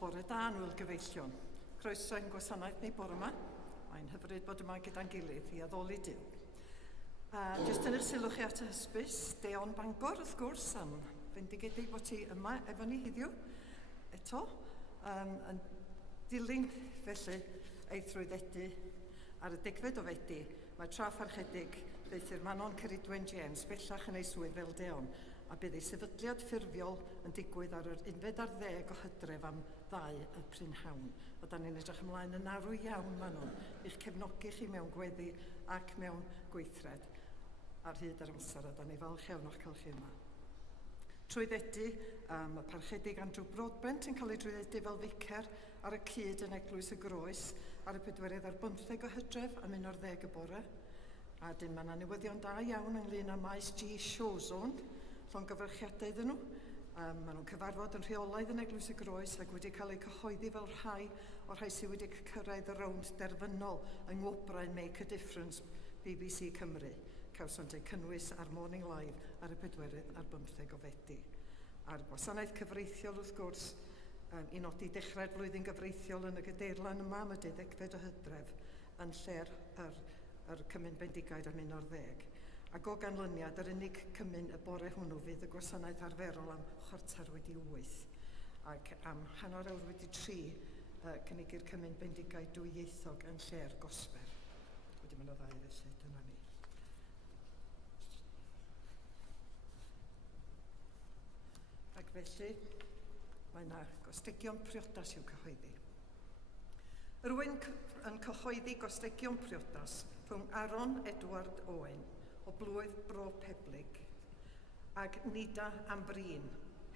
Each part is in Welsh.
Bore da nhw'n gyfeillion. Croeso ein gwasanaeth ni bore yma. Mae'n hyfryd bod yma gyda'n gilydd i addoli Duw. Jyst yn eich sylw chi at y hysbys, Deon Bangor wrth gwrs, am fendigedig bod ti yma efo ni heddiw. Eto, yn dilyn felly ei thrwyddedu ar y 10fed o Fedi, mae traffarchedig ddeithir Manon Ceridwen James bellach yn ei swydd fel Deon, a bydd ei sefydliad ffurfiol yn digwydd ar yr 11 o Hydref am 2 y prynhawn. A da ni'n edrych ymlaen yn arw iawn, Manon, i'ch cefnogi chi mewn gweddi ac mewn gweithred ar hyd ar amser, a da ni falch iawn o'ch cael chi yma. Trwyddedu, y parchedig Andrew Broadbent yn cael ei drwyddedu fel ficer ar y cyd yn Eglwys y Groes ar y 4 ar 15 o Hydref am 11 y bore. A dyn mae yna newyddion da iawn ynglyn â maes G Showzone, llongyfarchiadau iddyn nhw. Maen nhw'n cyfarfod yn rheolaidd yn Eglwys y Groes ac wedi cael eu cyhoeddi fel rhai o'r rhai sydd wedi cyrraedd y rownd derfynol yng ngwobrau Make a Difference BBC Cymru. Cawsant eu cynnwys ar Morning Live ar y 4 ar 15 o Fedi. A'r gwasanaeth cyfreithiol wrth gwrs i nodi dechrau'r flwyddyn gyfreithiol yn y gydeirlan yma am y 10fed o Hydref yn lle'r Cymun Bendigald am 11. Ac o ganlyniad, yr unig cymyn y bore hwnnw fydd y gwasanaeth arferol am 7:45. Ac am 2:03 cynnig i'r Cymun Bendigald dwyieithog yn lle'r gosber. Wedi mynd o ddau felly, dyna ni. Ac felly, mae yna gostegion priodas i'w cyhoeddi. Rwy'n yn cyhoeddi gostegion priodas rhwng Aron Edward Owen o Blwydd Bro Peblig ac Nida Ambrin,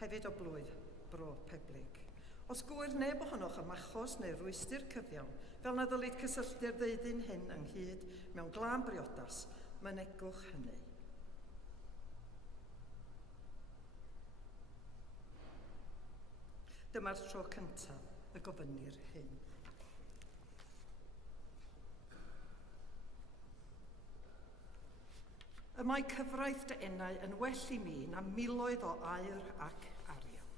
hefyd o Blwydd Bro Peblig. Os gwyr neb ohonoch am achos neu rwystyr cyfiawn, fel na ddylid cysylltu'r ddeudyn hyn ynghyd mewn glân briodas, mynegwch hynny. Dyma'r tro cyntaf y gofynnir hyn. Y mae cyfraith dy enau yn well i mi na miloedd o aur ac arian.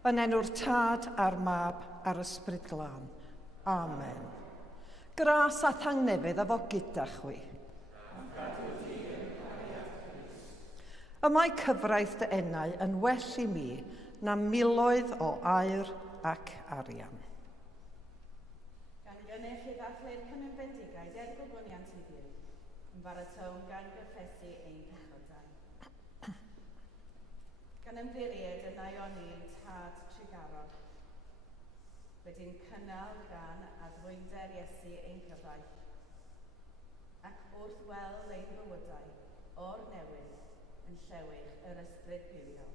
Yn enw'r Tad a'r Mab a'r Ysbryd Glân. Amen. Gras a thangnefydd efo gyda chwi. Y mae cyfraith dy enau yn well i mi na miloedd o aur ac arian. Gan gynnych i ddathlu'r Cymun Bendigald gwyniant i Dduw, yn baratown gan gyffesu ein pechodau. Gan ymddiried yna o'n i'n tad trigarol, wedi'n cynnal gan addwynder Iesu ein cyfraith, ac wrth weld ein bywydau o'r newydd yn llewych yr ysbryd bywiol.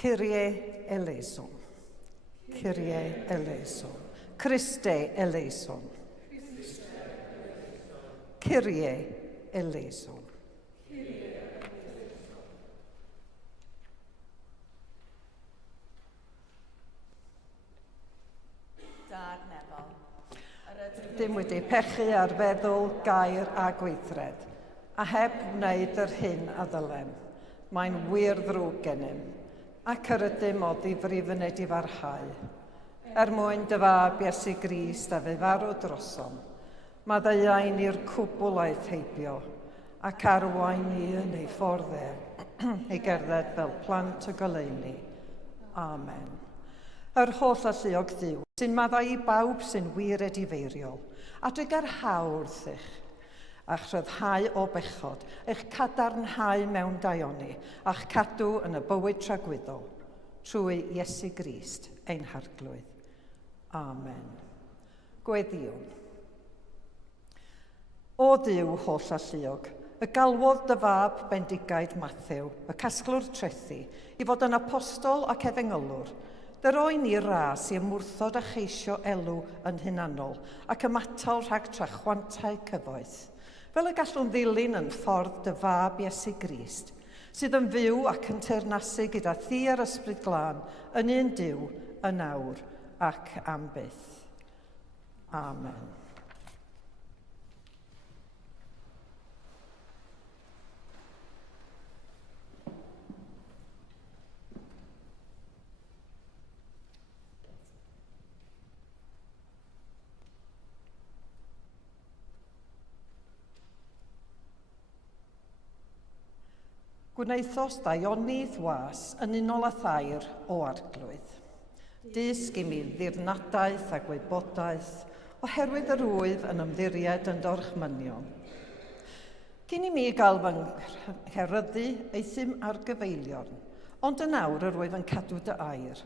Kyrie eleison. Kyrie eleison. Christe eleison. Kyrie eleison. Dad Nefel, Dim wedi pechu ar feddwl, gair a gweithred, a heb wneud yr hyn a ddylem. Mae'n wir ddrwg gennym, ac yr ydym o ddifrif yn ei farhau. Mwyn dy fab Iesu Grist a fe farw drosom, maddeuain i'r cwbwlaeth heibio, ac arwain ni yn ei ffordd ei gerdded fel plant y goleuni. Amen. Yr holl alluog Dduw, sy'n maddau i bawb sy'n wiredifeiriol, a dwi ger hawrth eich, a'ch rhyddhau o bechod, eich cadarnhau mewn daioni, a'ch cadw yn y bywyd tragwyddol, trwy Iesu Grist, ein harglwydd. Amen. Gweddiwn. O Dduw holl alluog, y galwodd dy fab Bendigaid Mathew, y casglwr trethi, i fod yn apostol ac efengylwr, dyroi ni ras i ymwrthod a cheisio elw yn hunanol ac ymatal rhag trachwantau cyfoeth, fel y gallwn ddilyn yn ffordd dy fab Iesu Grist, sydd yn fyw ac yn teyrnasu gyda thi a'r Ysbryd Glân yn un Duw, yn awr ac am byth. Amen. Gwneithos daionydd was yn unol a thair o arglwydd. Dysg i mi ddirnadaeth a gwybodaeth oherwydd yr wyf yn ymddiried yn dorchmynion. Cyn i mi gael fy ngheryddu eithym ar gyfeilion, ond yn awr yr wyf yn cadw dy air.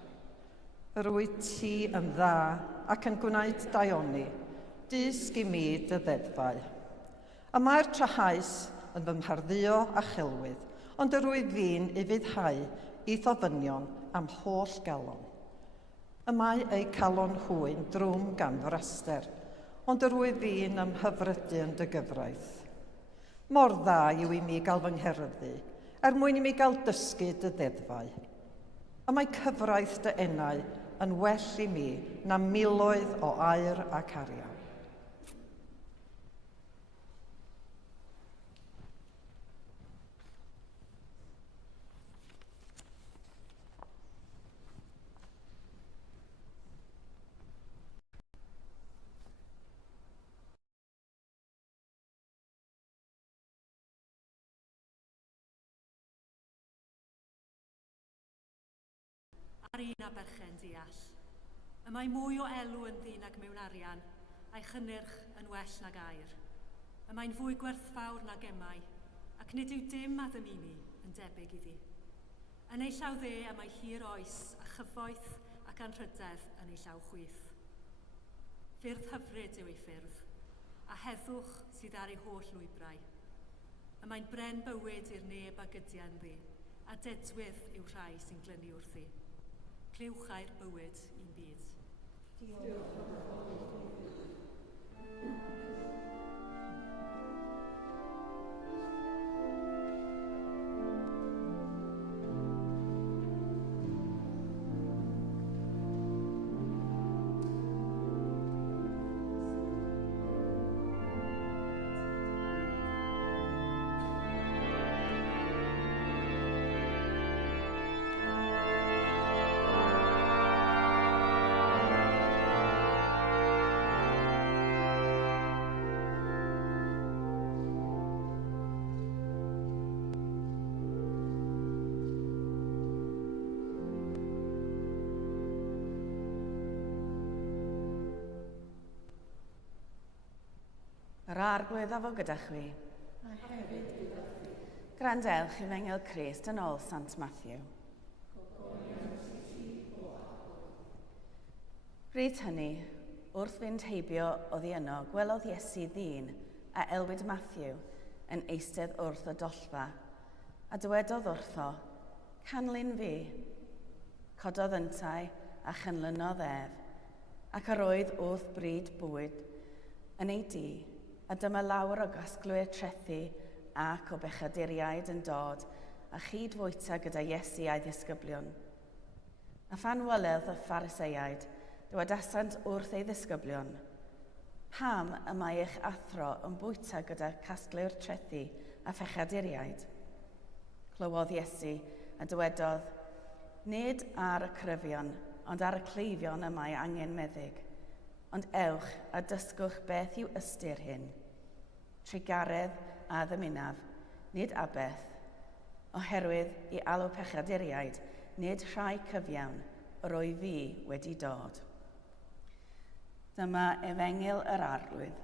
Yr wyt ti yn dda ac yn gwneud daioni, dysg i mi dy ddeddfau. Y mae'r trahais yn fy mharddio a chelwydd, ond yr wyf fi'n i fyddhau i ddofynion am holl galon. Y mae ei calon hwyn drwm gan fraster, ond yr wyf fi'n ymhyfrydu yn dy gyfraith. Mor dda yw i mi gael fy ngheryddu, mwyn i mi gael dysgu dy ddeddfau. Y mae cyfraith dy enau yn well i mi na miloedd o aur ac arian. Ar un a berchen deall. Y mae mwy o elw yn ddyn ag mewn arian, a'i chynnyrch yn well nag air. Y mae'n fwy gwerthfawr na gemau, ac nid yw dim a ddymini yn debyg iddi. Yn ei llaw dde y mae hir oes a chyfoeth ac anrhydedd yn ei llaw chwith. Ffyrdd hyfryd yw ei ffyrdd, a heddwch sydd ar ei holl lwybrau. Y mae'n bren bywyd i'r neb a gydian ddi, a dedwydd yw rhai sy'n glynu wrthi. Clywch ai'r bywyd i'n byd. Yr arglwydd a fo gyda chwi. Grandewch i Fengil Crist yn ôl Sant Matthew. Bryd hynny, wrth fynd heibio oddi yno, gwelodd Iesu ddyn a elwyd Matthew yn eistedd wrth y dollfa, a dywedodd wrtho, canlyn fi. Cododd yntau a chynlynodd ef, ac yr oedd wrth bryd bwyd yn ei di, a dyma lawer o gasglwyr trethu ac o bechaduriaid yn dod a chydfwyta gyda Iesu a'i ddisgyblion. A phan wyledd y Phariseiaid, dywedasant wrth ei ddisgyblion, pam y mae eich athro yn bwyta gyda casglwyr trethu a phechaduriaid? Clywodd Iesu a dywedodd, nid ar y cryfion, ond ar y cleifion y mae angen meddyg. Ond ewch a dysgwch beth yw ystyr hyn. Trigaredd a ddymunaf, nid abeth, oherwydd i alw pechaduriaid, nid rhai cyfiawn, yr o'i fi wedi dod. Dyma efengil yr arglwydd.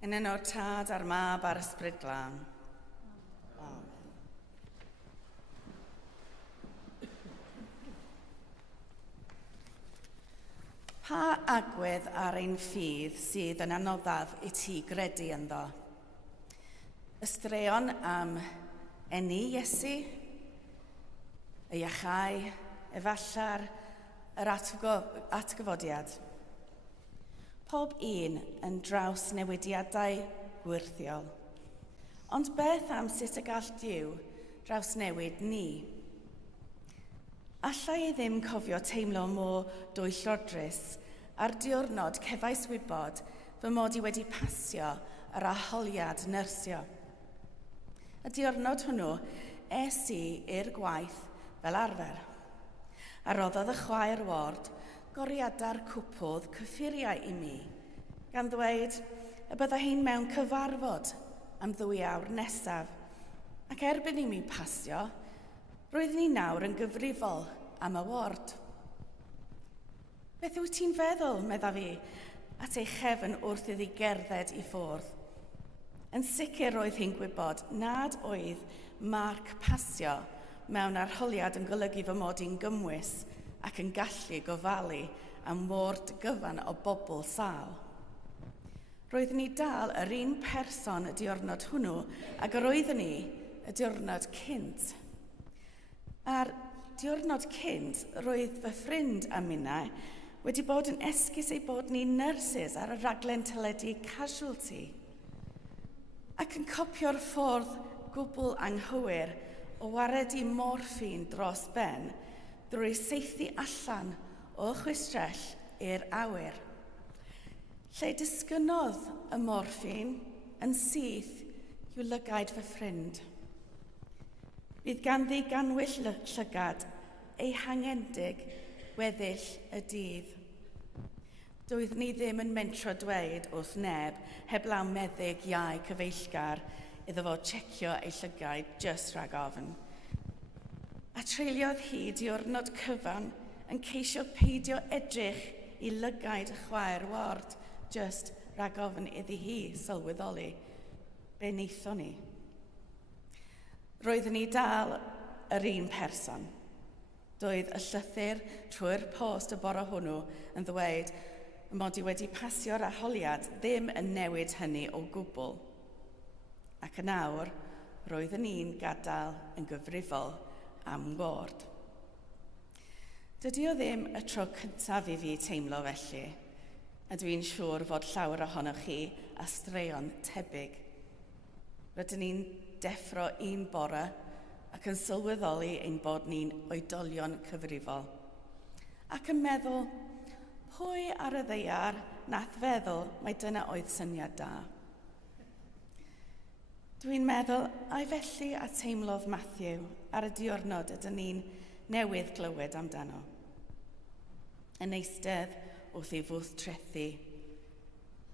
Yn enw'r Tad a'r Mab a'r Ysbryd Glân. Amen. Pa agwedd ar ein ffydd sydd yn anoddaf i ti gredu ynddo? Ystraeon am eni Iesu, y iachau, efallar, yr atgyfodiad. Pob un yn draws newidiadau gwirthiol. Ond beth am sut y gall Duw draws newid ni? Allai ei ddim cofio teimlo mor dwyllodrus ar diwrnod cefais wybod fy mod i wedi pasio yr arholiad nyrsio. Y diwrnod hwnnw es i i'r gwaith fel arfer. A roddodd y chwaer ward goriadau'r cwpwdd cyffuriau i mi, gan ddweud y bydda hi'n mewn cyfarfod am 2 awr nesaf, ac erbyn i mi pasio, roedd ni nawr yn gyfrifol am y ward. Beth wyt ti'n feddwl, medda fi, at ei chefn wrth iddi gerdded i ffwrdd? Yn sicr roedd hi'n gwybod nad oedd marc pasio mewn arholiad yn golygu fy mod i'n gymwys ac yn gallu gofalu am ward gyfan o bobl sâl. Roeddwn ni dal yr un person y diwrnod hwnnw ac yr oeddwn ni y diwrnod cynt. A'r diwrnod cynt, roedd fy ffrind a minnau wedi bod yn esgus ei bod ni nyrsys ar y raglen teledu Casualty, ac yn copio'r ffordd gwbl anghywir o waredu morffin dros ben drwy saethu allan o chwistrell i'r awyr. Lle disgynodd y morffin yn syth i'w lygaid fy ffrind. Bydd ganddi ganwyll llygad ei hangendig weddill y dydd. Doedd ni ddim yn mentro dweud wrth neb heblaw meddyg iau cyfeillgar iddo fo checio ei llygaid just rhag ofn. A treuliodd hi diwrnod cyfan yn ceisio peidio edrych i lygaid y chwaer ward just rhag ofn iddi hi sylweddoli be wnaethon ni. Roeddwn ni dal yr un person. Doedd y llythyr trwy'r post y bore hwnnw yn ddweud mod i wedi pasio'r arholiad ddim yn newid hynny o gwbl. Ac yn awr, roeddwn ni'n gadael yn gyfrifol am ward. Dydy o ddim y tro cyntaf i fi teimlo felly, a dwi'n siŵr fod llawer ohonoch chi a straeon tebyg. Rydyn ni'n deffro un bore ac yn sylweddoli ein bod ni'n oedolion cyfrifol. Ac yn meddwl, pwy ar y ddaear nath feddwl mai dyna oedd syniad da? Dwi'n meddwl ai felly a teimlodd Matthew ar y diwrnod ydyn ni'n newydd glywed amdano. Yn eistedd wrth ei fwth trethu,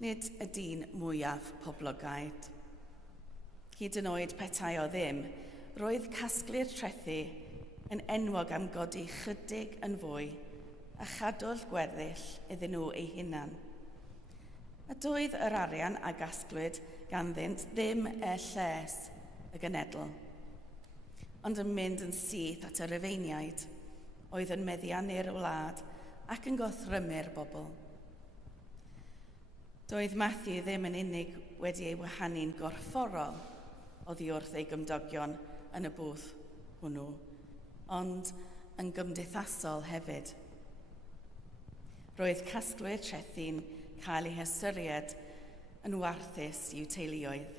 nid y dyn mwyaf poblogaidd. Hyd yn oed petai o ddim, roedd casglu'r trethu yn enwog am godi chydig yn fwy a chadw'r gweddill iddyn nhw eu hunan. A doedd yr arian a gasglwyd ganddynt ddim lles y genedl, ond yn mynd yn syth at y Rufeiniaid, oedd yn meddiannu'r wlad ac yn gothrymu'r bobl. Doedd Matthew ddim yn unig wedi ei wahanu'n gorfforol oddi wrth ei gymdogion yn y bwth hwnnw, ond yn gymdeithasol hefyd. Roedd casglwyr trethu'n cael eu hystyried yn warthus i'w teuluoedd,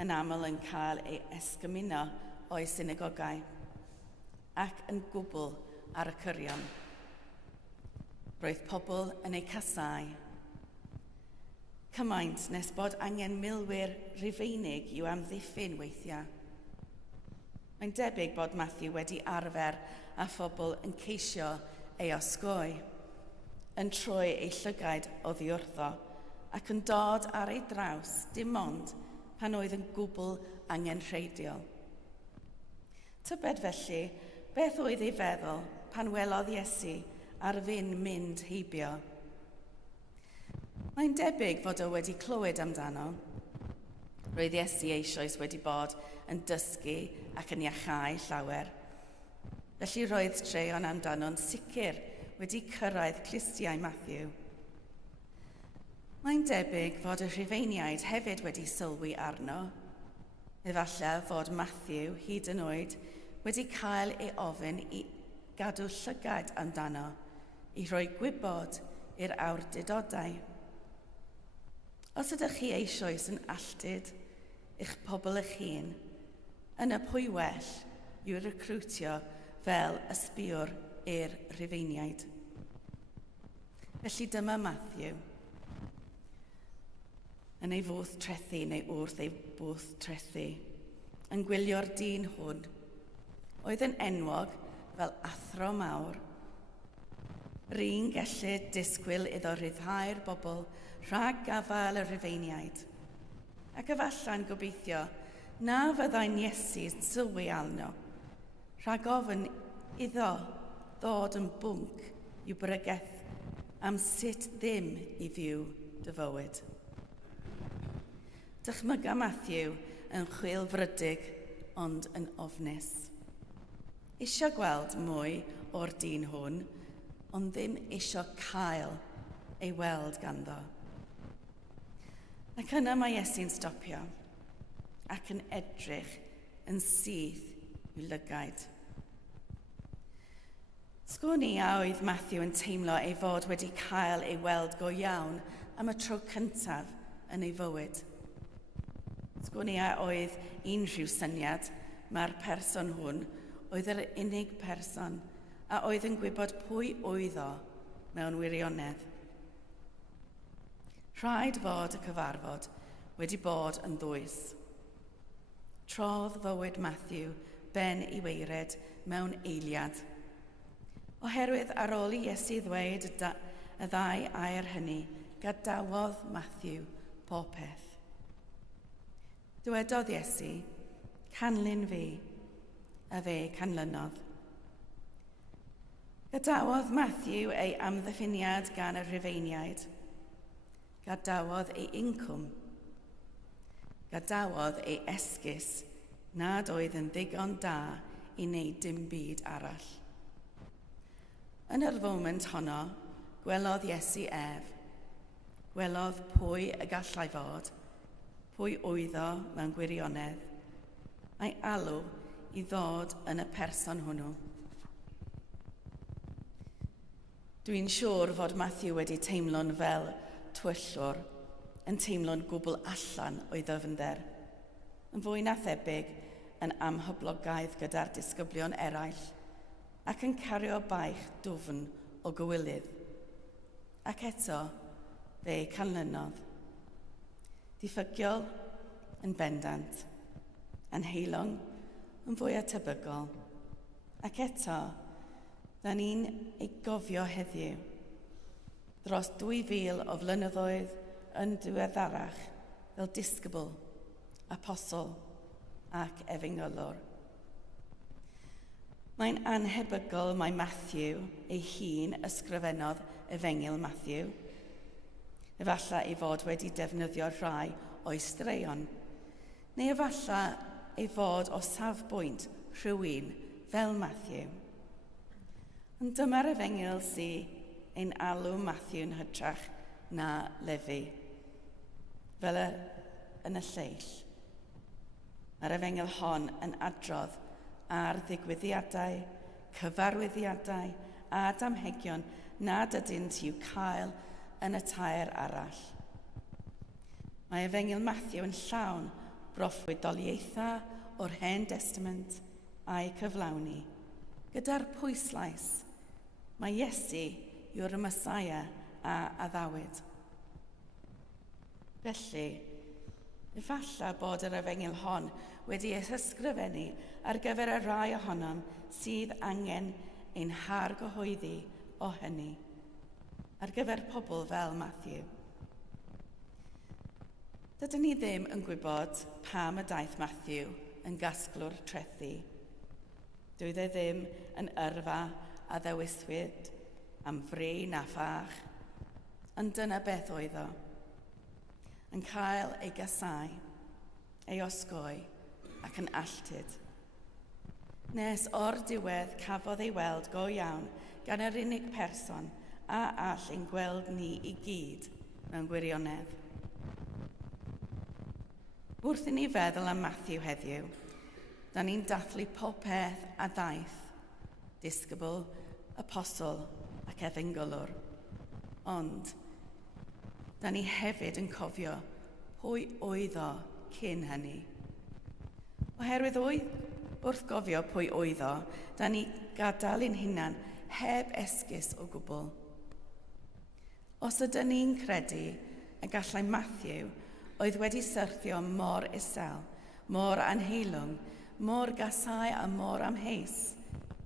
yn aml yn cael ei esgymuno o'i synagogau ac yn gwbl ar y cyrion. Roedd pobl yn eu casau, cymaint nes bod angen milwyr Rufeinig i'w amddiffyn weithiau. Mae'n debyg bod Matthew wedi arfer â phobl yn ceisio ei osgoi, yn troi ei llygaid oddi wrtho ac yn dod ar ei draws dim ond pan oedd yn gwbl angenrheidiol. Tybed felly, beth oedd ei feddwl pan welodd Iesu ar fin mynd heibio? Mae'n debyg fod o wedi clywed amdano. Roedd Iesu eisoes wedi bod yn dysgu ac yn iachau llawer. Felly roedd treion amdano'n sicr wedi cyrraedd clustiau Matthew. Mae'n debyg fod y Rhufeiniaid hefyd wedi sylwi arno. Efallai fod Matthew hyd yn oed wedi cael ei ofyn i gadw llygad amdano, i roi gwybod i'r awdurdodau. Os ydych chi eisoes yn alltid eich pobl eich hun, yna pwy well i'w recrwtio fel ysbiwr i'r Rhufeiniaid. Felly dyma Matthew, yn ei fwth trethu neu wrth ei bwth trethu, yn gwylio'r dyn hwn, oedd yn enwog fel athro mawr. Rwy'n gallu disgwyl iddo ryddhau'r bobl rhag gafael y Rhufeiniaid. Ac efallai'n gobeithio na fyddai'n Iesu'n sylwi arno, rhag ofyn iddo ddod yn bwnc i'w bregeth am sut ddim i fyw dy fywyd. Dychmyga Matthew yn chwilfrydig ond yn ofnus. Isio gweld mwy o'r dyn hwn, ond ddim isio cael ei weld ganddo. Ac yna mae Iesu'n stopio ac yn edrych yn syth i'w lygaid. Sgwn i a oedd Matthew yn teimlo ei fod wedi cael ei weld go iawn am y tro cyntaf yn ei fywyd. Sgwn i a oedd unrhyw syniad mae'r person hwn oedd yr unig person a oedd yn gwybod pwy oedd o mewn wirionedd. Rhaid fod y cyfarfod wedi bod yn ddwys. Trodd fywyd Matthew ben i weired mewn eiliad. Oherwydd ar ôl i Iesu ddweud y ddau air hynny, gadawodd Matthew popeth. Dywedodd Iesu, canlyn fi, a fe canlynodd. Gadawodd Matthew ei amddiffiniad gan y Rhufeiniaid. Gadawodd ei incwm. Gadawodd ei esgus nad oedd yn ddigon da i wneud dim byd arall. Yn yr foment honno, gwelodd Iesu ef. Gwelodd pwy y gallai fod, pwy oedd o mewn gwirionedd, a'i alw i ddod yn y person hwnnw. Dwi'n siŵr fod Matthew wedi teimlo'n fel twyllwr, yn teimlo'n gwbl allan o'i ddyfnder, yn fwy na thebyg yn amhyblogaidd gyda'r disgyblion eraill, ac yn cario baich dwfn o gywilydd. Ac eto, fe canlynodd. Diffygiol, yn bendant, anheilwng yn fwy atebygol. Ac eto, da ni'n ei gofio heddiw dros 2000 o flynyddoedd yn diweddarach fel disgybl, apostol ac efengylwr. Mae'n anhebygol mae Matthew ei hun ysgrifennodd Efengyl Matthew, efallai ei fod wedi defnyddio rhai o'i straeon, neu efallai ei fod o safbwynt rhywun fel Matthew. Ond dyma'r Efengyl sy'n alw Matthew'n hytrach na Lefi, fel yn y lleill. Mae'r Efengyl hon yn adrodd ar ddigwyddiadau, cyfarwyddiadau a damhegion nad ydynt i'w cael yn y tair arall. Mae Efengyl Matthew yn llawn broffwydoliaethau o'r Hen Testament a'i cyflawni, gyda'r pwyslais mae Iesu yw'r Mesaia a addawyd. Felly, efallai bod yr Efengyl hon wedi ei ysgrifennu ar gyfer y rai ohonom sydd angen ein hargyhoeddi o hynny, ar gyfer pobl fel Matthew. Dydyn ni ddim yn gwybod pam y daeth Matthew yn gasglwr trethu. Dwi ddim yn yrfa a ddewiswyd am fri na phach, ond dyna beth oedd o. Yn cael ei gasau, ei osgoi ac yn alltyd. Nes o'r diwedd cafodd ei weld go iawn gan yr unig person a all ein gweld ni i gyd mewn gwirionedd. Wrth i ni feddwl am Matthew heddiw, da ni'n dathlu pob peth a daeth, disgybl, apostol ac efengylwr. Ond, da ni hefyd yn cofio pwy oedd o cyn hynny. Oherwydd wrth gofio pwy oedd o, da ni gadael ein hunan heb esgus o gwbl. Os ydyn ni'n credu y gallai Matthew oedd wedi syrthio mor isel, mor anheilwng, mor gasau a mor amheus,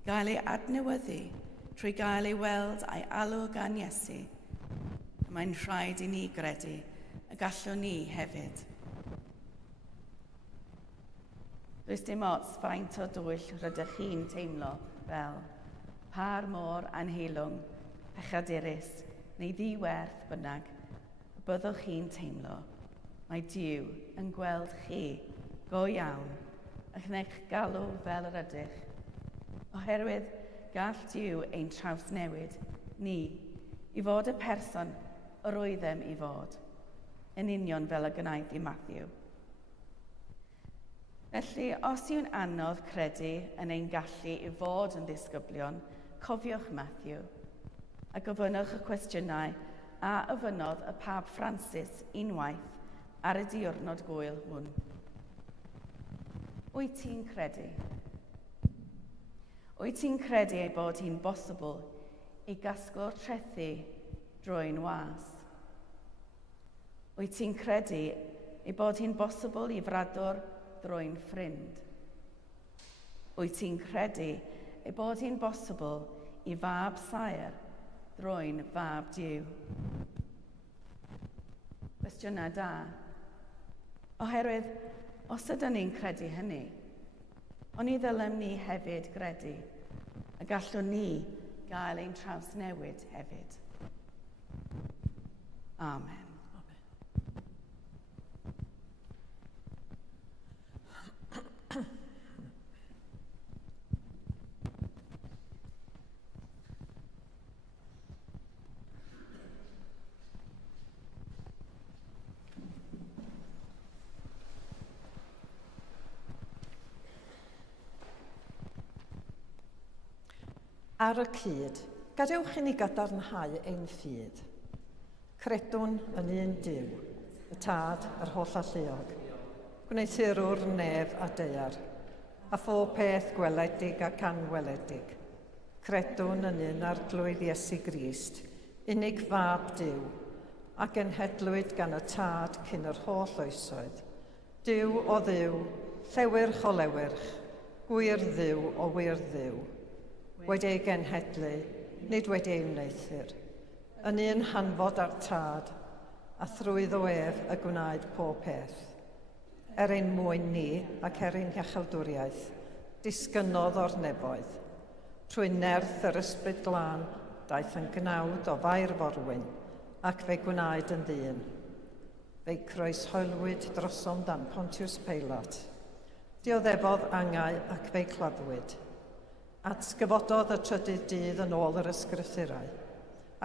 gael ei adnewyddu trwy gael ei weld a'i alw gan Iesu. Mae'n rhaid i ni gredu y gallwn ni hefyd. Does dim ots faint o dwyll rydych chi'n teimlo fel par mor anheilwng, pechadurus neu ddiwerth bynnag byddwch chi'n teimlo. Mae Duw yn gweld chi go iawn ac yn eich galw fel yr ydych. Oherwydd gall Duw ein trawsnewid ni i fod y person yr oeddem i fod, yn union fel y gwnaeth i Matthew. Felly, os yw'n anodd credu yn ein gallu i fod yn ddisgyblion, cofiwch Matthew, a gofynnwch y cwestiynau a ofynnodd y Pab Francis unwaith ar y diwrnod gwyl hwn. Wyt ti'n credu? Wyt ti'n credu ei bod hi'n bosibl i gasglu'r trethu drwy'n was? Wyt ti'n credu ei bod hi'n bosibl i fradwr drwy'n ffrind? Wyt ti'n credu ei bod hi'n bosibl i fab saer drwy'n fab Duw? Cwestiynau da. Oherwydd, os ydyn ni'n credu hynny, ond ni ddylem ni hefyd gredu, a gallwn ni gael ein trawsnewid hefyd. Amen. Ar y cyd, gadewch i ni gadarnhau ein ffydd. Credwn yn un Duw, y Tad, yr holl alluog, gwneithurwr nef a deiar, a phob peth gweledig ac anweledig. Credwn yn un arglwydd Iesu Grist, unig fab Duw, ac yn hedlwyd gan y Tad cyn yr holl oesoedd, Duw o dduw, llewyrch o lewyrch, gwir dduw o wir dduw. Wedi ei genhedlu, nid wedi ei wneithur. Yn un hanfod ar tad, a thrwyddo ef y gwnaed pob peth. Ein mwyn ni ac ein iachawdwriaeth, disgynodd o'r nefoedd. Trwy nerth yr ysbryd glân, daeth yn gnawd o fair forwyn, ac fe gwnaed yn ddyn. Fe'i croeshoelwyd drosom dan Pontiws Pilat. Dioddefodd angau ac fe'i claddwyd. Atgyfododd y trydydd dydd yn ôl yr ysgrythurau,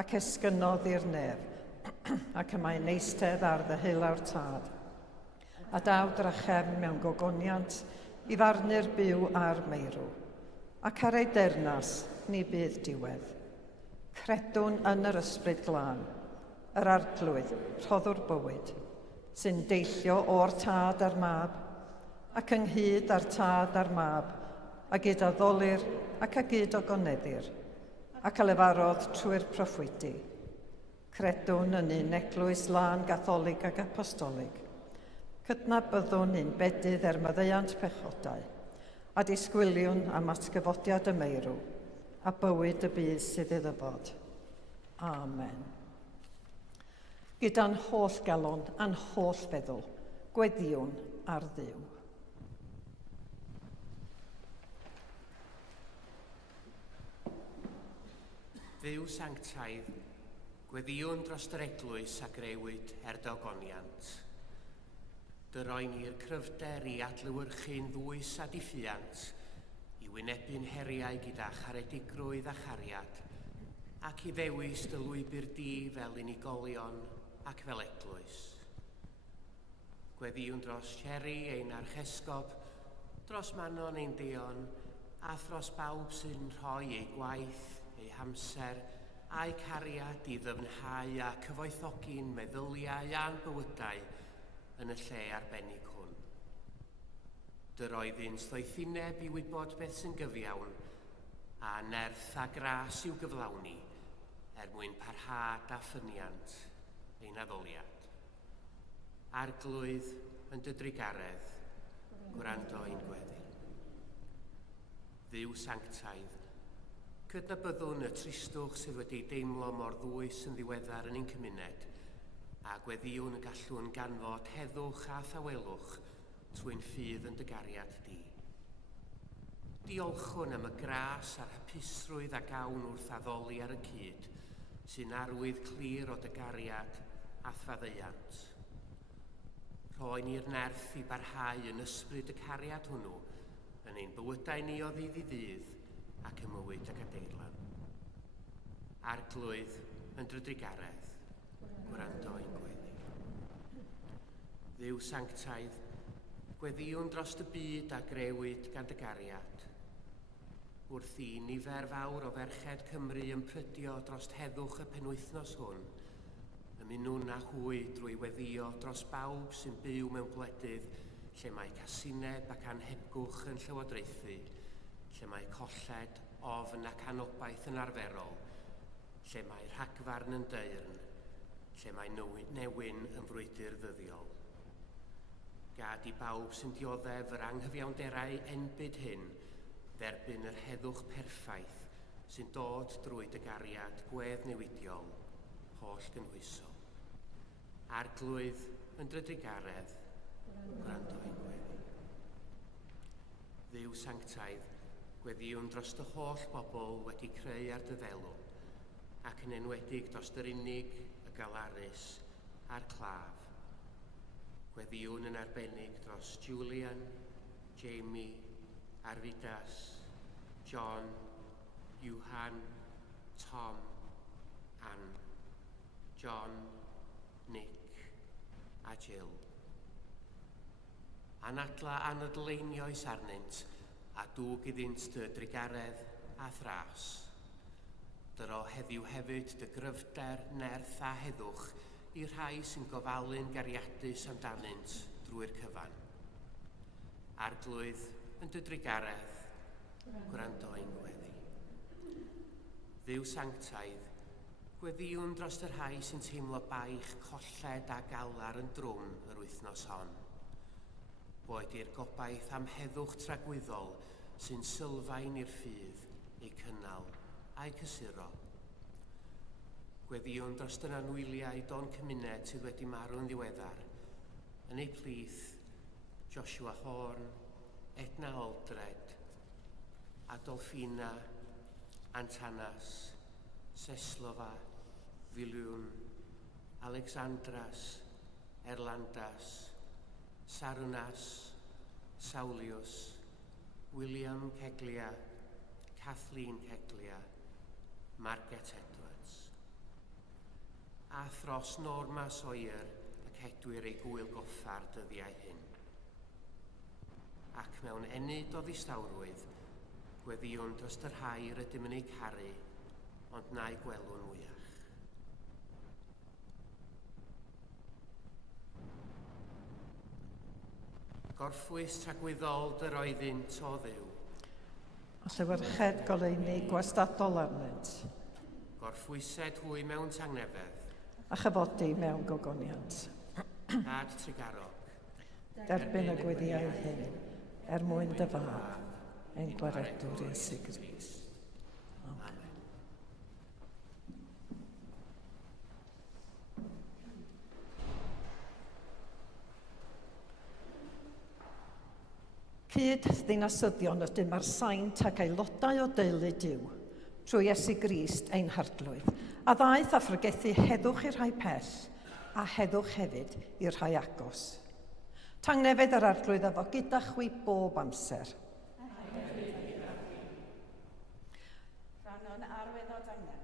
ac esgynodd i'r nef, ac y mae'n eistedd ar ddehilawr tad. A daw drachem mewn gogoniant i farnu'r byw a'r meirw, ac ar ei dernas ni bydd diwedd. Credwn yn yr ysbryd glân, yr arglwydd, rhoddwr bywyd, sy'n deillio o'r tad a'r mab, ac ynghyd â'r tad a'r mab, a gyda ddolir ac a gyd o goneddir, ac a lefarodd trwy'r proffwydi. Credwn yn un eglwys lân gatholig ac apostolig. Cydnabyddwn un bedydd maddeuant pechodau, a disgwyliwn am atgyfodiad y meirw, a bywyd y bydd sydd iddo bod. Amen. Gyda'n holl galon a'n holl feddwl, gweddiwn ar Dduw. Dduw sanctaidd, gweddiwn dros yr eglwys a grewyd dogoniant. Dy roi ni'r cryfder i adlewyrchu'n ddwys a diffiant, i wynebu'n heriau gyda charedigrwydd a chariad, ac i ddewis dy lwybr di fel unigolion ac fel eglwys. Gweddiwn dros Cherry ein archesgob, dros Manon ein deon, a thros bawb sy'n rhoi ei gwaith, ei hamser a'i cariad i ddyfnhau a cyfoethogi'n meddyliau a'n bywydau yn y lle arbennig hwn. Dy roedd un stoethineb i wybod beth sy'n gyfiawn, a nerth a gras i'w gyflawni, mwyn parhad a ffyniant ein addoliad. Arglwydd yn dy drigaredd, gwrando ein gweddi. Dduw sanctaidd, cydnabyddwn y tristwch sydd wedi deimlo mor ddwys yn ddiweddar yn ein cymuned, a gweddiwn y gallwn ganfod heddwch a thawelwch trwy'n ffydd yn dy gariad di. Diolchwn am y gras a'r hapusrwydd a gawn wrth addoli ar y cyd, sy'n arwydd clir o dy gariad a thfaddeuant. Rhoi ni'r nerth i barhau yn ysbryd y cariad hwnnw yn ein bywydau ni o ddydd i ddydd ac y mywyd ac adeilan. Arglwydd yn drydrigaredd, gwrando ein gweddi. Dduw sanctaidd, gweddiwn dros y byd a grewyd gan dy gariad. Wrth i nifer fawr o ferched Cymru yn prydio dros heddwch y penwythnos hwn, ymunwn a hwy drwy weddio dros bawb sy'n byw mewn gwledydd lle mae casineb ac anhebgwch yn llywodraethu, lle mae colled, ofn ac anobaith yn arferol, lle mae rhagfarn yn deyrn, lle mae newyn yn frwydr ddyddiol. Gad i bawb sy'n dioddef yr anghyfiawnderau enbyd hyn, dderbyn yr heddwch perffaith sy'n dod drwy dy gariad gwedd newidiol, holl gynhwysol. Arglwydd yn drydrigaredd, gwrando ein gweddi. Dduw sanctaidd, gweddiwn dros dy holl bobl wedi creu ar dy ddelw, ac yn enwedig dros yr unig, y galarus a'r claf. Gweddiwn yn arbennig dros Julian, Jamie, Arvidas, John, Iwan, Tom, Ann, John, Nick a Jill. Anadla anadleinioes arnynt a dwg iddynt dy drigaredd a thras. Dyro heddiw hefyd dy gryfder, nerth a heddwch i rhai sy'n gofalu'n gariadus amdanynt drwy'r cyfan. Arglwydd yn dy drigaredd, gwrando ein gweddi. Dduw sanctaidd, gweddiwn dros y rhai sy'n teimlo baich colled a galar yn drwm yr wythnos hon. boed i'r gobaith am heddwch tragwyddol sy'n sylfaen i'r ffydd, eu cynnal a'i cysuro. Gweddiwn dros yn anwyliau don cymuned sydd wedi marw'n ddiweddar, yn eu plith Joshua Horn, Edna Aldred, Adolfina, Antanas, Seslova, Filiwn, Alexandras, Erlandas, Sarunas, Saulius, William Ceglia, Kathleen Ceglia, Margaret Edwards. A thros Norma Sawyer y cedwyr ei gwyl goffar dyddiau hyn. Ac mewn enid o ddistawrwydd, gweddiwn dros yr hair ydym yn ei caru, ond na'i gwelwn mwyach. Gorffwys tragwyddol yr oeddynt o ddiw. A Llyfrched Goleuni Gwastadol arnynt. Gorffwysed hwy mewn tangnefedd. A chyfodi mewn gogoniant. Dad Trigarog. Derbyn y gweddiau hyn, mwyn dy fab, ein gwaredwr Iesu Grist. Amen. Cyd ddinasyddion ydym ar saint ac aelodau o deulu Duw, trwy Iesu Grist ein harglwydd, a ddaeth a phrygethu heddwch i'r rhai pell, a heddwch hefyd i'r rhai agos. Tangnefedd yr arglwydd efo gyda chwi bob amser. Rhanwn arwydd o tangnefedd.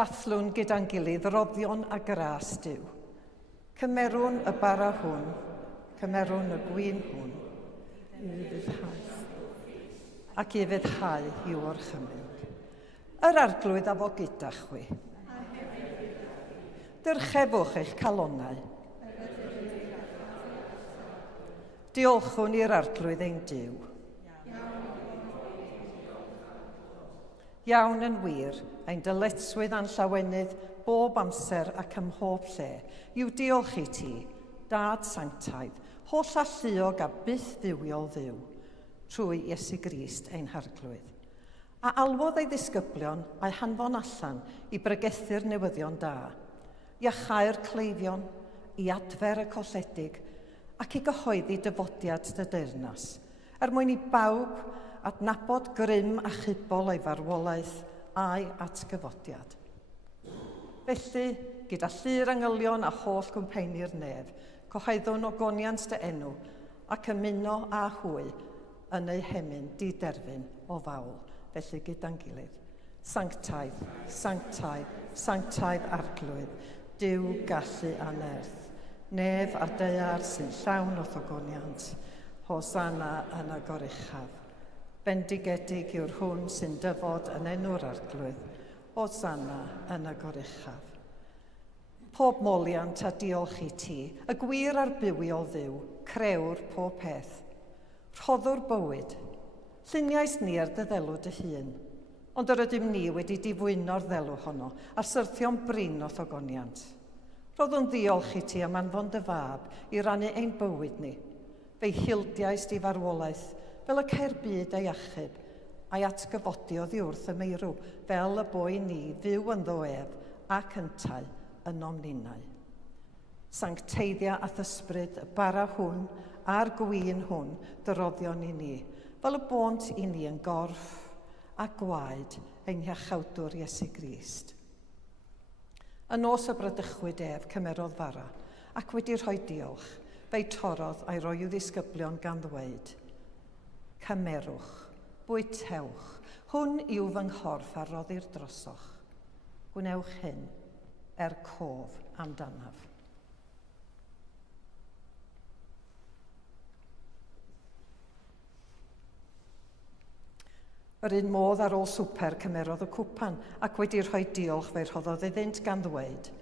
Dathlwn gyda'n gilydd roddion a gras Duw. Cymerwn y bara hwn, cymerwn y gwyn hwn, i fyddhau. Ac i fyddhau i'w orchymyn. Yr arglwydd a fo gyda chwi. Dyrchefwch eich calonnau. Diolchwn i'r arglwydd ein Duw. Iawn yn wir, ein dyletswydd a'n llawenydd bob amser ac ym mhob lle, yw diolch i ti, Dad Sanctaidd, holl alluog a byth dduwiol dduw, trwy Iesu Grist ein harglwydd. A alwodd ei ddisgyblion a'i hanfon allan i bregethu'r newyddion da, i achau'r cleifion, i adfer y colledig, ac i gyhoeddi dyfodiad dy deyrnas, mwyn i bawb adnabod grym a chybol ei farwolaeth a'i atgyfodiad. Felly, gyda llyr angylion a holl gwmpeini'r nef, cyhoeddwn ogoniant dy enw ac ymuno a hwy yn ei hemyn di-derfyn o fawl, felly gyda'n gilydd. Sanctaidd, sanctaidd, sanctaidd arglwydd, Duw gallu a nerth, nef a deiar sy'n llawn o thogoniant, Hosanna yn y goruchaf. Bendigedig yw'r hwn sy'n dyfod yn enw'r arglwydd, Hosanna yn y goruchaf. Pob moliant a diolch i ti, y gwir a'r bywiol dduw, crewr pob peth. Rhoddwr bywyd, lluniais ni ar dy ddelw dy hun, ond yr ydym ni wedi difwyno'r ddelw honno, a syrthio'n brin o thogoniant. Roddwn ddiolch i ti am anfon dy fab i rannu ein bywyd ni, fe'i hildiais di farwolaeth, fel y ceir byd ei achub, a'i atgyfodi oddi wrth y meirw, fel y boi ni fyw yn ddoef ac yntau yn omninau. Sancteiddia a thysbryd y bara hwn a'r gwyn hwn dyroddion i ni, fel y bont i ni yn gorff a gwaed ein hiachawdwr Iesu Grist. Yn os y bradychwyd ef cymerodd fara, ac wedi rhoi diolch, fe'i torodd a'i roi i'w ddisgyblion gan ddweud, cymerwch, bwytewch, hwn yw fy nghorff a roddir drosoch. Gwnewch hyn cof amdanaf. Yr un modd ar ôl swper cymerodd y cwpan ac wedi rhoi diolch fe rhoddodd iddynt gan ddweud,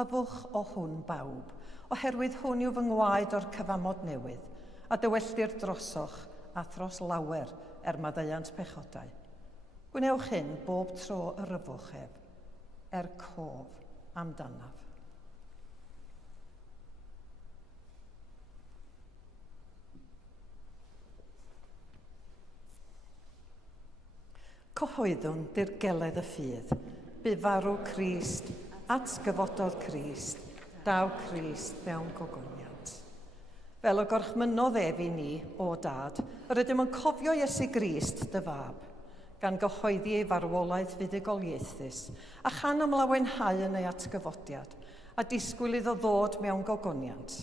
yfwch o hwn bawb, oherwydd hwn yw fy ngwaed o'r cyfamod newydd, a dywelldir drosoch a thros lawer maddeuant pechodau. Gwnewch hyn bob tro yr yfwch ef, cof amdanaf. Cyhoeddwn dirgeledd y ffydd, bu farw Crist, atgyfododd Crist, daw Crist mewn gogoniant. Fel y gorchmynodd ef i ni, o Dad, yr ydym yn cofio Iesu Grist, dy fab, gan gyhoeddi ei farwolaeth fuddugoliaethus, a chan ymlawenhau yn ei atgyfodiad, a disgwyl iddo ddod mewn gogoniant.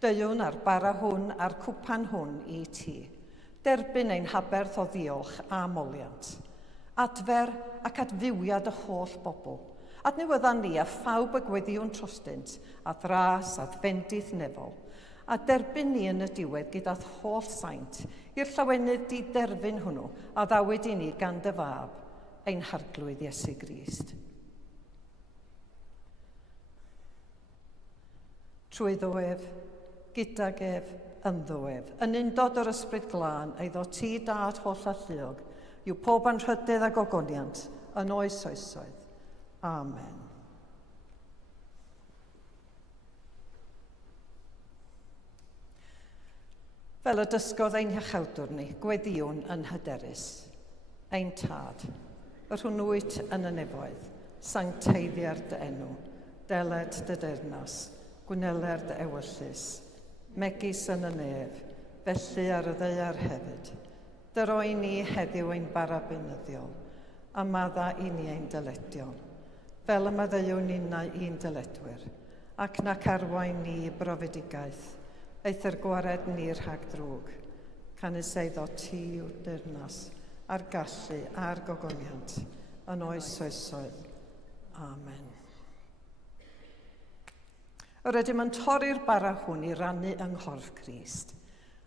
Deiwn ar bara hwn a'r cwpan hwn i ti, derbyn ein haberth o ddiolch a moliant. Adfer ac adfywiad y holl bobl. Adnewyddan ni a phawb y gweddiwn trostynt, a thras a ddfendith nefol, a derbyn ni yn y diwedd gyda'r holl saint, i'r llawenydd di-derfyn hwnnw, a ddawyd i ni gan dy fab, ein harglwydd Iesu Grist. Trwy ddoef, gydag ef, yn ddoef, yn undod o'r ysbryd glân, eiddo ti Dad holl alluog, yw pob anrhydydd a gogoniant, yn oes oesoedd. Amen. Fel y dysgodd ein hiachawdwr ni, gweddiwn yn hyderus. Ein tad, yr hwnnwyd yn y nefoedd, sancteiddiar dy enw, deled dy deyrnas, gwneler dy ewyllus, megis yn y nef, felly ar y ddeiar hefyd. Dyroi ni heddiw ein bara benyddiol, a madda i ni ein dyledion, fel y maddeuwn innau i'n dyledwyr, ac nac arwain ni i brofedigaeth, eith'r gwared ni rhag drwg, canys eiddo ti yw'r deyrnas, a'r gallu a'r gogoniant, yn oes oesoedd. Amen. Yr ydym yn torri'r bara hwn i rannu yng nghorff Crist.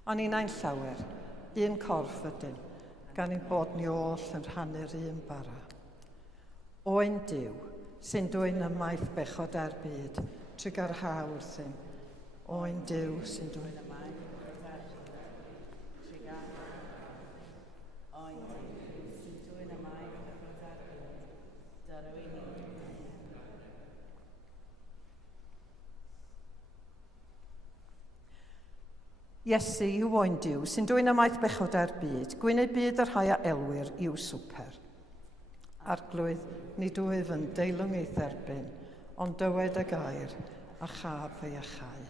Ond un llawer, un corff ydyn, gan ein bod ni oll yn rhannu'r un bara. Oen Duw, sy'n dwyn ymaith bechod ar byd, trwy garhaw wrthym. Oen Duw sy'n dwyn ymaith bechod ar byd, trwy garhaw. Oen Duw sy'n dwyn ymaith bechod ar byd, dyrw i ni. Iesu yw oen Duw sy'n dwyn ymaith bechod ar byd, gwyn ei byd yr rhai a elwyr i'w swper. Arglwydd, nid wyf yn deilwng ei dderbyn, ond dywed y gair a chaf ei achau.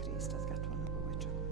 Crist oedd gadwan y bywyd trwy.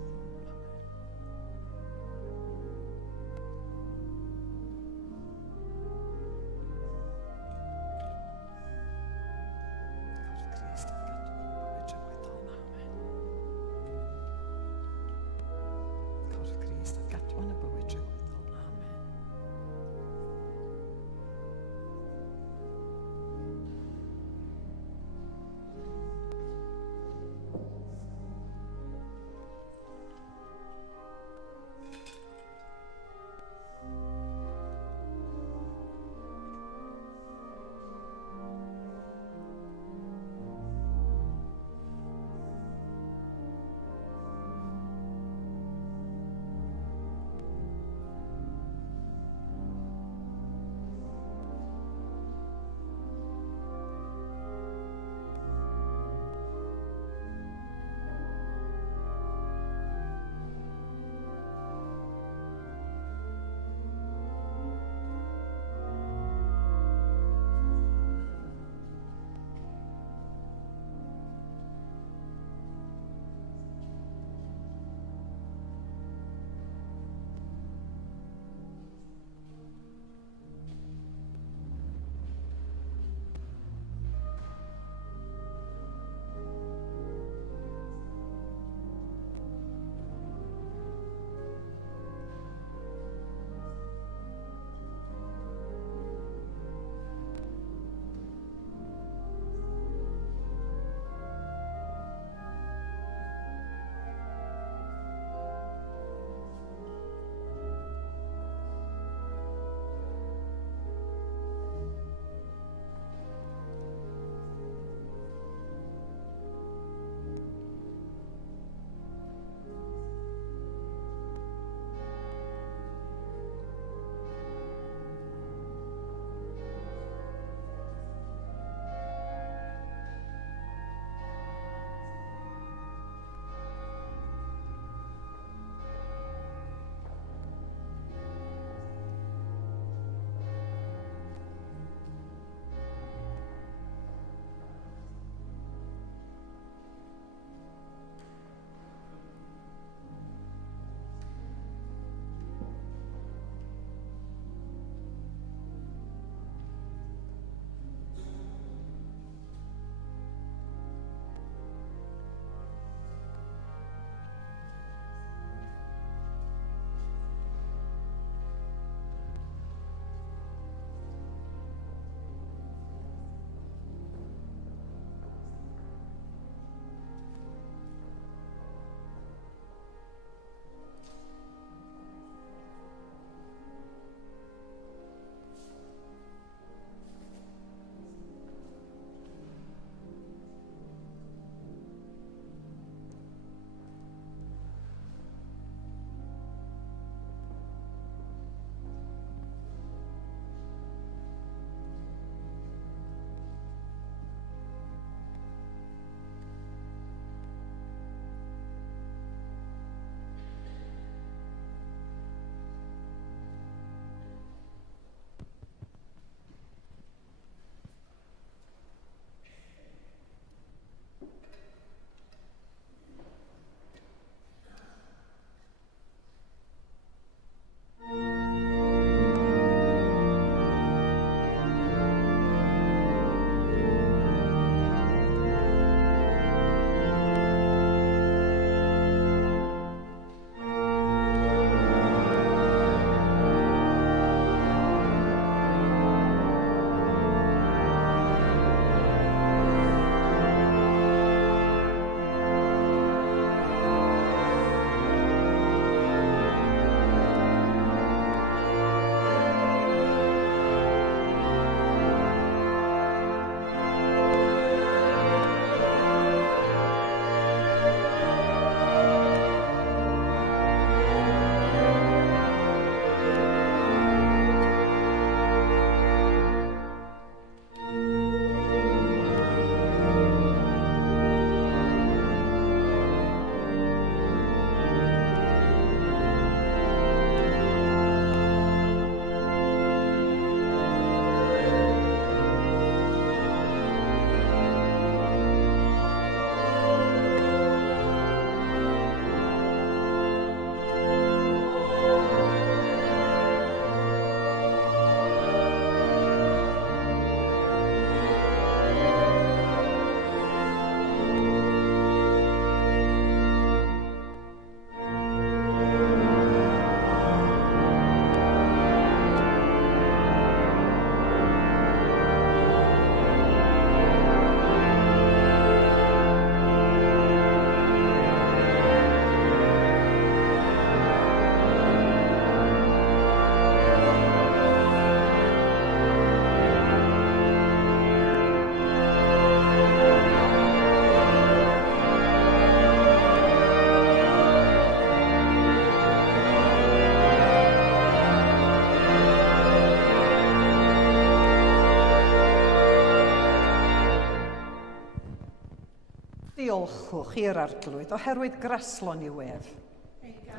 diolchwch i'r arglwydd oherwydd greslon i'w ef.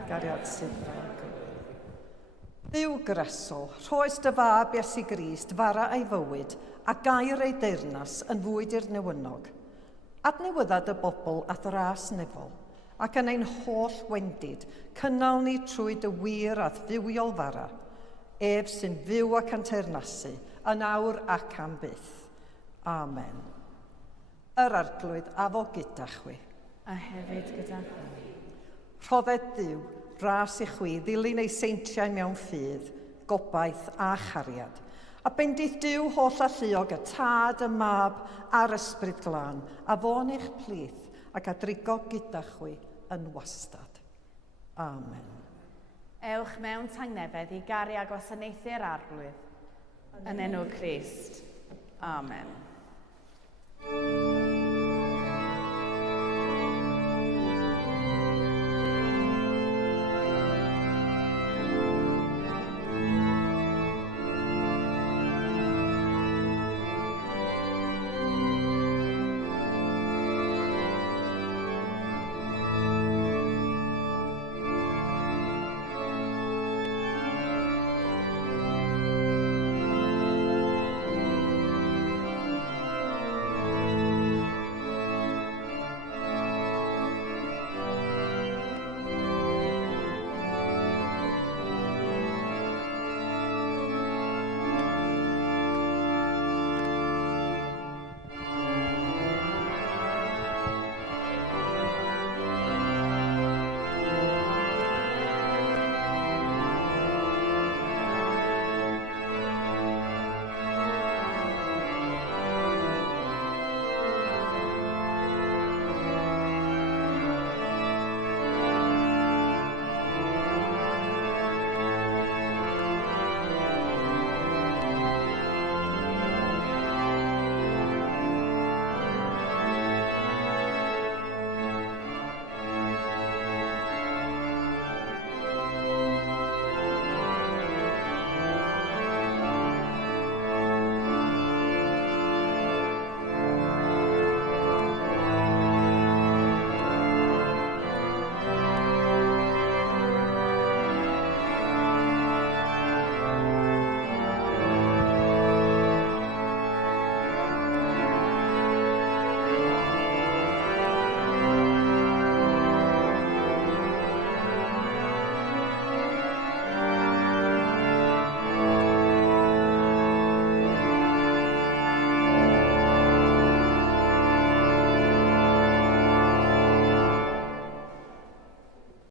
Gariad sydd fel Dduw gresol, rhoes dy fab Iesu Grist fara ei fywyd a gair ei deyrnas yn fwyd i'r newynog. Adnewyddad y bobl a thras nefol, ac yn ein holl wendid, cynnal ni trwy dy wir a ddiwiol fara, ef sy'n fyw ac yn teyrnasu, yn awr ac am byth. Amen. Yr arglwydd afo gyda chwi. A hefyd gyda chi. Rhodded Dduw, ras i chwi, ddilyn ei seintiau mewn ffydd, gobaith a chariad. A bendith Dduw holl a lluog y tad, y mab a'r ysbryd glân, a fo'n eich plith ac a drigo gyda chwi yn wastad. Amen. Ewch mewn tangnefedd i garu a gwasanaethu'r arglwydd. Yn enw Crist. Amen.